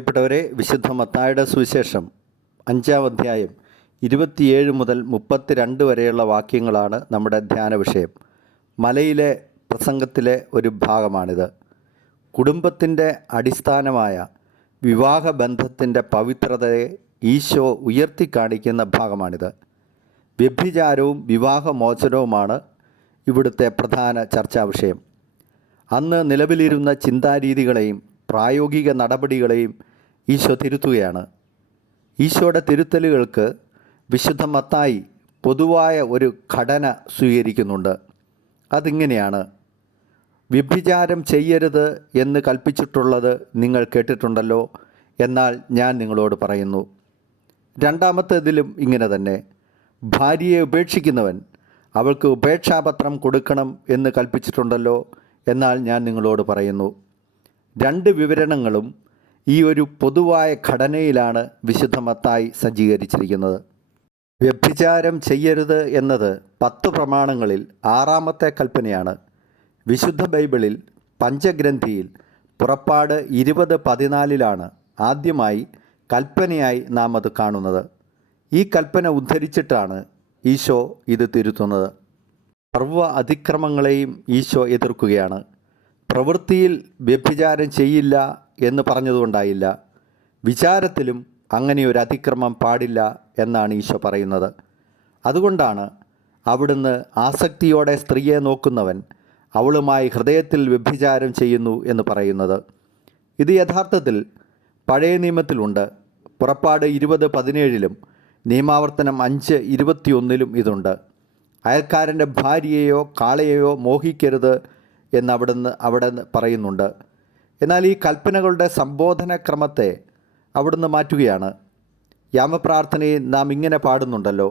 പ്രിയപ്പെട്ടവരെ, വിശുദ്ധ മത്തായിയുടെ സുവിശേഷം 5-ാം അധ്യായം 27 മുതൽ 32 വരെയുള്ള വാക്യങ്ങളാണ് നമ്മുടെ ധ്യാന വിഷയം. മലയിലെ പ്രസംഗത്തിലെ ഒരു ഭാഗമാണിത്. കുടുംബത്തിൻ്റെ അടിസ്ഥാനമായ വിവാഹബന്ധത്തിൻ്റെ പവിത്രതയെ ഈശോ ഉയർത്തിക്കാണിക്കുന്ന ഭാഗമാണിത്. വ്യഭിചാരവും വിവാഹമോചനവുമാണ് ഇവിടുത്തെ പ്രധാന ചർച്ചാ വിഷയം. അന്ന് നിലവിലിരുന്ന ചിന്താരീതികളെയും പ്രായോഗിക നടപടികളെയും ഈശോ തിരുത്തുകയാണ്. ഈശോയുടെ തിരുത്തലുകൾക്ക് വിശുദ്ധ മത്തായി പൊതുവായ ഒരു ഘടന സ്വീകരിക്കുന്നുണ്ട്. അതിങ്ങനെയാണ്: വ്യഭിചാരം ചെയ്യരുത് എന്ന് കൽപ്പിച്ചിട്ടുള്ളത് നിങ്ങൾ കേട്ടിട്ടുണ്ടല്ലോ, എന്നാൽ ഞാൻ നിങ്ങളോട് പറയുന്നു. രണ്ടാമത്തേതിലും ഇങ്ങനെ തന്നെ: ഭാര്യയെ ഉപേക്ഷിക്കുന്നവൻ അവൾക്ക് ഉപേക്ഷാപത്രം കൊടുക്കണം എന്ന് കൽപ്പിച്ചിട്ടുണ്ടല്ലോ, എന്നാൽ ഞാൻ നിങ്ങളോട് പറയുന്നു. രണ്ട് വിവരണങ്ങളും ഈ ഒരു പൊതുവായ ഘടനയിലാണ് വിശുദ്ധ മത്തായി സജ്ജീകരിച്ചിരിക്കുന്നത്. വ്യഭിചാരം ചെയ്യരുത് എന്നത് 10 പ്രമാണങ്ങളിൽ 6-ാമത്തെ കൽപ്പനയാണ്. വിശുദ്ധ ബൈബിളിൽ പഞ്ചഗ്രന്ഥിയിൽ പുറപ്പാട് 20:14 ആദ്യമായി കൽപ്പനയായി നാം അത് കാണുന്നത്. ഈ കൽപ്പന ഉദ്ധരിച്ചിട്ടാണ് ഈശോ ഇത് തിരുത്തുന്നത്. സർവ്വ അതിക്രമങ്ങളെയും ഈശോ എതിർക്കുകയാണ്. പ്രവൃത്തിയിൽ വ്യഭിചാരം ചെയ്യില്ല എന്ന് പറഞ്ഞതുകൊണ്ടായില്ല, വിചാരത്തിലും അങ്ങനെയൊരു അതിക്രമം പാടില്ല എന്നാണ് ഈശോ പറയുന്നത്. അതുകൊണ്ടാണ് അവിടുന്ന് ആസക്തിയോടെ സ്ത്രീയെ നോക്കുന്നവൻ അവളുമായി ഹൃദയത്തിൽ വ്യഭിചാരം ചെയ്യുന്നു എന്ന് പറയുന്നത്. ഇത് യഥാർത്ഥത്തിൽ പഴയ നിയമത്തിലുണ്ട്. പുറപ്പാട് 20:17 നിയമാവർത്തനം 5:21 ഇതുണ്ട്. അയൽക്കാരൻ്റെ ഭാര്യയെയോ കാളയെയോ മോഹിക്കരുത് എന്ന് അവിടെ പറയുന്നുണ്ട്. എന്നാൽ ഈ കൽപ്പനകളുടെ സംബോധന ക്രമത്തെ അവിടുന്ന് മാറ്റുകയാണ്. യാമപ്രാർത്ഥനയിൽ നാം ഇങ്ങനെ പാടുന്നുണ്ടല്ലോ: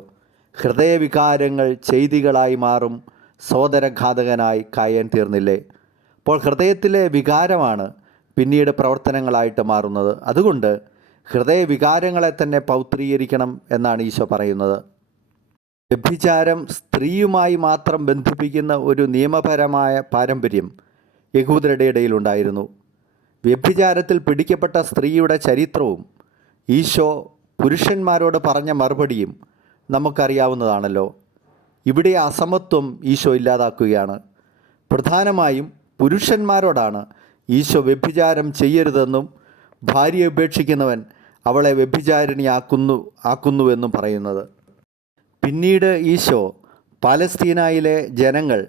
ഹൃദയവികാരങ്ങൾ ചെയ്തികളായി മാറും, സോദരഘാതകനായി കായേൻ തീർന്നില്ലേ. അപ്പോൾ ഹൃദയത്തിലെ വികാരമാണ് പിന്നീട് പ്രവർത്തനങ്ങളായിട്ട് മാറുന്നത്. അതുകൊണ്ട് ഹൃദയവികാരങ്ങളെ തന്നെ പൗത്രീകരിക്കണം എന്നാണ് ഈശോ പറയുന്നത്. വ്യഭിചാരം സ്ത്രീയുമായി മാത്രം ബന്ധിപ്പിക്കുന്ന ഒരു നിയമപരമായ പാരമ്പര്യം യഹൂദരുടെ ഇടയിലുണ്ടായിരുന്നു. വ്യഭിചാരത്തിൽ പിടിക്കപ്പെട്ട സ്ത്രീയുടെ ചരിത്രവും ഈശോ പുരുഷന്മാരോട് പറഞ്ഞ മറുപടിയും നമുക്കറിയാവുന്നതാണല്ലോ. ഇവിടെ അസമത്വം ഈശോ ഇല്ലാതാക്കുകയാണ്. പ്രധാനമായും പുരുഷന്മാരോടാണ് ഈശോ വ്യഭിചാരം ചെയ്യരുതെന്നും ഭാര്യയെ ഉപേക്ഷിക്കുന്നവൻ അവളെ വ്യഭിചാരിണിയാക്കുന്നുവെന്നും പറയുന്നത്. പിന്നീട് ഈശോ പാലസ്തീനയിലെ ജനങ്ങൾ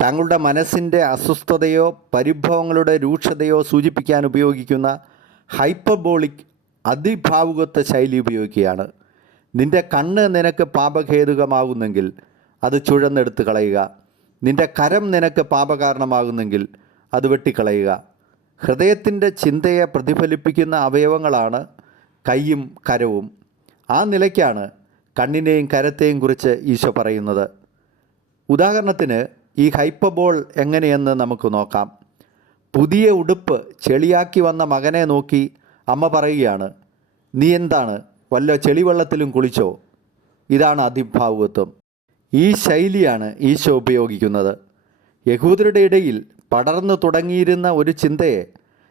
തങ്ങളുടെ മനസ്സിൻ്റെ അസ്വസ്ഥതയോ പരിഭവങ്ങളുടെ രൂക്ഷതയോ സൂചിപ്പിക്കാൻ ഉപയോഗിക്കുന്ന ഹൈപ്പർബോളിക് അതിഭാവുകത്വ ശൈലി ഉപയോഗിക്കുകയാണ്. നിൻ്റെ കണ്ണ് നിനക്ക് പാപഹേതുകമാകുന്നെങ്കിൽ അത് ചുഴന്നെടുത്ത് കളയുക. നിൻ്റെ കരം നിനക്ക് പാപകാരണമാകുന്നെങ്കിൽ അത് വെട്ടിക്കളയുക. ഹൃദയത്തിൻ്റെ ചിന്തയെ പ്രതിഫലിപ്പിക്കുന്ന അവയവങ്ങളാണ് കൈയും കരവും. ആ നിലയ്ക്കാണ് കണ്ണിനെയും കരത്തെയും കുറിച്ച് ഈശോ പറയുന്നത്. ഉദാഹരണത്തിന് ഈ ഹൈപ്പബോൾ എങ്ങനെയെന്ന് നമുക്ക് നോക്കാം. പുതിയ ഉടുപ്പ് ചെളിയാക്കി വന്ന മകനെ നോക്കി അമ്മ പറയുകയാണ്: നീ എന്താണ്, വല്ല ചെളിവെള്ളത്തിലും കുളിച്ചോ? ഇതാണ് അതിഭാവുകത്വം. ഈ ശൈലിയാണ് ഈശോ ഉപയോഗിക്കുന്നത്. യഹൂദരുടെ ഇടയിൽ പടർന്നു തുടങ്ങിയിരുന്ന ഒരു ചിന്തയെ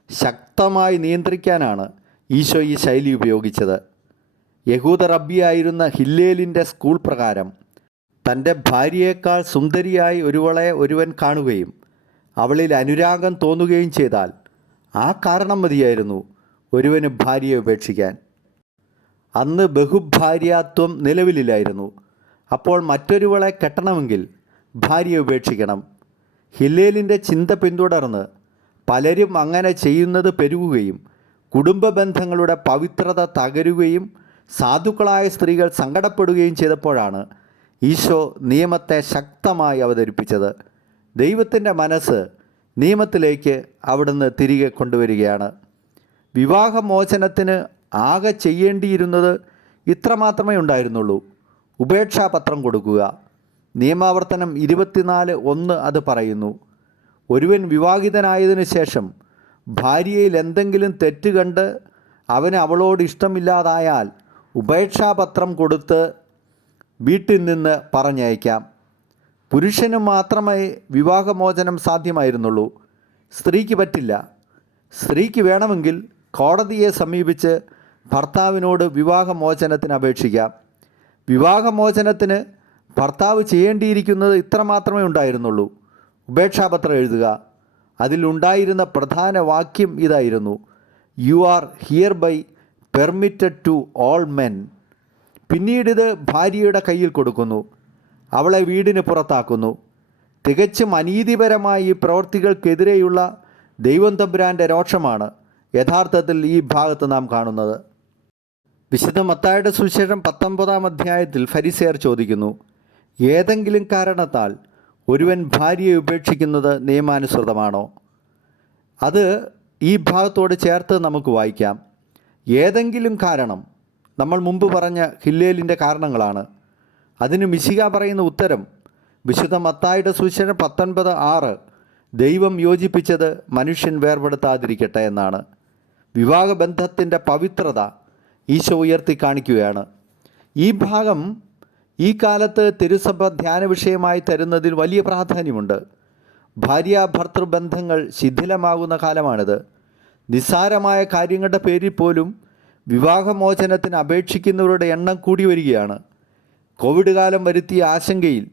ശക്തമായി നിയന്ത്രിക്കാനാണ് ഈശോ ഈ ശൈലി ഉപയോഗിച്ചത്. യഹൂദ റബ്ബിയായിരുന്ന ഹില്ലേലിൻ്റെ സ്കൂൾ പ്രകാരം തൻ്റെ ഭാര്യയേക്കാൾ സുന്ദരിയായി ഒരുവൻ കാണുകയും അവളിൽ അനുരാഗം തോന്നുകയും ചെയ്താൽ ആ കാരണം മതിയായിരുന്നു ഒരുവന് ഭാര്യയെ ഉപേക്ഷിക്കാൻ. അന്ന് ബഹുഭാര്യാത്വം നിലവിലില്ലായിരുന്നു. അപ്പോൾ മറ്റൊരുവളെ കെട്ടണമെങ്കിൽ ഭാര്യയെ ഉപേക്ഷിക്കണം. ഹില്ലേലിൻ്റെ ചിന്ത പിന്തുടർന്ന് പലരും അങ്ങനെ ചെയ്യുന്നത് പെരുകുകയും കുടുംബ ബന്ധങ്ങളുടെ പവിത്രത തകരുകയും സാധുക്കളായ സ്ത്രീകൾ സങ്കടപ്പെടുകയും ചെയ്തപ്പോഴാണ് ഈശോ നിയമത്തെ ശക്തമായി അവതരിപ്പിച്ചത്. ദൈവത്തിൻ്റെ മനസ്സ് നിയമത്തിലേക്ക് അവിടുന്ന് തിരികെ കൊണ്ടുവരികയാണ്. വിവാഹമോചനത്തിന് ആകെ ചെയ്യേണ്ടിയിരുന്നത് ഇത്ര മാത്രമേ ഉണ്ടായിരുന്നുള്ളൂ: ഉപേക്ഷാപത്രം കൊടുക്കുക. നിയമാവർത്തനം 24:1 അത് പറയുന്നു. ഒരുവൻ വിവാഹിതനായതിനു ശേഷം ഭാര്യയിൽ എന്തെങ്കിലും തെറ്റ് കണ്ട് അവന് അവളോട് ഇഷ്ടമില്ലാതായാൽ ഉപേക്ഷാപത്രം കൊടുത്ത് വീട്ടിൽ നിന്ന് പറഞ്ഞയക്കാം. പുരുഷന് മാത്രമേ വിവാഹമോചനം സാധ്യമായിരുന്നുള്ളൂ, സ്ത്രീക്ക് പറ്റില്ല. സ്ത്രീക്ക് വേണമെങ്കിൽ കോടതിയെ സമീപിച്ച് ഭർത്താവിനോട് വിവാഹമോചനത്തിന് അപേക്ഷിക്കാം. വിവാഹമോചനത്തിന് ഭർത്താവ് ചെയ്യേണ്ടിയിരിക്കുന്നത് ഇത്രമാത്രമേ ഉണ്ടായിരുന്നുള്ളൂ: ഉപേക്ഷാപത്രം എഴുതുക. അതിലുണ്ടായിരുന്ന പ്രധാന വാക്യം ഇതായിരുന്നു: you are hereby permitted to all men. പിന്നീടിത് ഭാര്യയുടെ കയ്യിൽ കൊടുക്കുന്നു. അവളെ വീടിന് പുറത്താക്കുന്നു. തികച്ചും അനീതിപരമായ ഈ പ്രവൃത്തികൾക്കെതിരെയുള്ള ദൈവം തമ്പുരാൻ്റെ രോഷമാണ് യഥാർത്ഥത്തിൽ ഈ ഭാഗത്ത് നാം കാണുന്നത്. വിശുദ്ധ മത്തായിയുടെ സുവിശേഷം 19-ാം അധ്യായത്തിൽ ഫരിസേയർ ചോദിക്കുന്നു: ഏതെങ്കിലും കാരണത്താൽ ഒരുവൻ ഭാര്യയെ ഉപേക്ഷിക്കുന്നത് നിയമാനുസൃതമാണോ? അത് ഈ ഭാഗത്തോട് ചേർത്ത് നമുക്ക് വായിക്കാം. ഏതെങ്കിലും കാരണം നമ്മൾ മുമ്പ് പറഞ്ഞ ഹില്ലേലിൻ്റെ കാരണങ്ങളാണ്. അതിന് മിശിഹ പറയുന്ന ഉത്തരം വിശുദ്ധ മത്തായിയുടെ സുവിശേഷം 19:6 ദൈവം യോജിപ്പിച്ചത് മനുഷ്യൻ വേർപെടുത്താതിരിക്കട്ടെ എന്നാണ്. വിവാഹബന്ധത്തിൻ്റെ പവിത്രത ഈശോ ഉയർത്തി കാണിക്കുകയാണ്. ഈ ഭാഗം ഈ കാലത്ത് തിരുസഭ ധ്യാന വിഷയമായി തരുന്നതിൽ വലിയ പ്രാധാന്യമുണ്ട്. ഭാര്യാഭർത്തൃബന്ധങ്ങൾ ശിഥിലമാകുന്ന കാലമാണിത്. നിസ്സാരമായ കാര്യങ്ങളുടെ പേരിൽ പോലും വിവാഹമോചനത്തിന് അപേക്ഷിക്കുന്നവരുടെ എണ്ണം കൂടി വരികയാണ്. കോവിഡ് കാലം വരുത്തിയ ആശങ്കയിൽ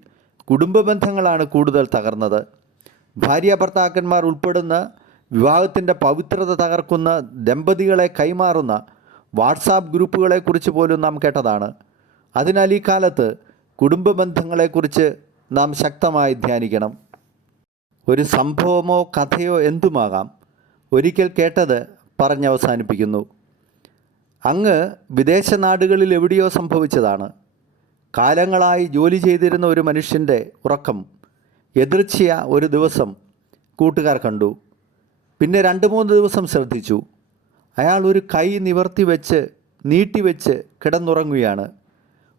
കുടുംബ ബന്ധങ്ങളാണ് കൂടുതൽ തകർന്നത്. ഭാര്യാഭർത്താക്കന്മാർ ഉൾപ്പെടുന്ന വിവാഹത്തിൻ്റെ പവിത്രത തകർക്കുന്ന ദമ്പതികളെ കൈമാറുന്ന വാട്സാപ്പ് ഗ്രൂപ്പുകളെക്കുറിച്ച് പോലും നാം കേട്ടതാണ്. അതിനാൽ ഈ കാലത്ത് കുടുംബ ബന്ധങ്ങളെക്കുറിച്ച് നാം ശക്തമായി ധ്യാനിക്കണം. ഒരു സംഭവമോ കഥയോ എന്തുമാകാം. ഒരിക്കൽ കേട്ടത് പറഞ്ഞവസാനിപ്പിക്കുന്നു. അങ്ങ് വിദേശ നാടുകളിൽ എവിടെയോ സംഭവിച്ചതാണ്. കാലങ്ങളായി ജോലി ചെയ്തിരുന്ന ഒരു മനുഷ്യൻ്റെ ഉറക്കം എതിർച്ചയ ഒരു ദിവസം കൂട്ടുകാർ കണ്ടു. പിന്നെ 2-3 ദിവസം ശ്രദ്ധിച്ചു. അയാൾ ഒരു കൈ നിവർത്തിവെച്ച് നീട്ടിവെച്ച് കിടന്നുറങ്ങുകയാണ്.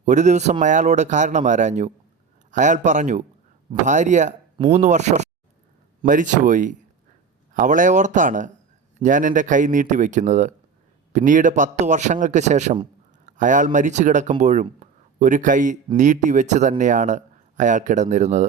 ഒരു ദിവസം അയാളോട് കാരണം ആരാഞ്ഞു. അയാൾ പറഞ്ഞു, ഭാര്യ 3 വർഷം മരിച്ചുപോയി. അവളെ ഓർത്താണ് ഞാൻ എൻ്റെ കൈ നീട്ടിവെക്കുന്നത്. പിന്നീട് 10 വർഷങ്ങൾക്ക് ശേഷം അയാൾ മരിച്ചു കിടക്കുമ്പോഴും ഒരു കൈ നീട്ടിവെച്ച് തന്നെയാണ് അയാൾ കിടന്നിരുന്നത്.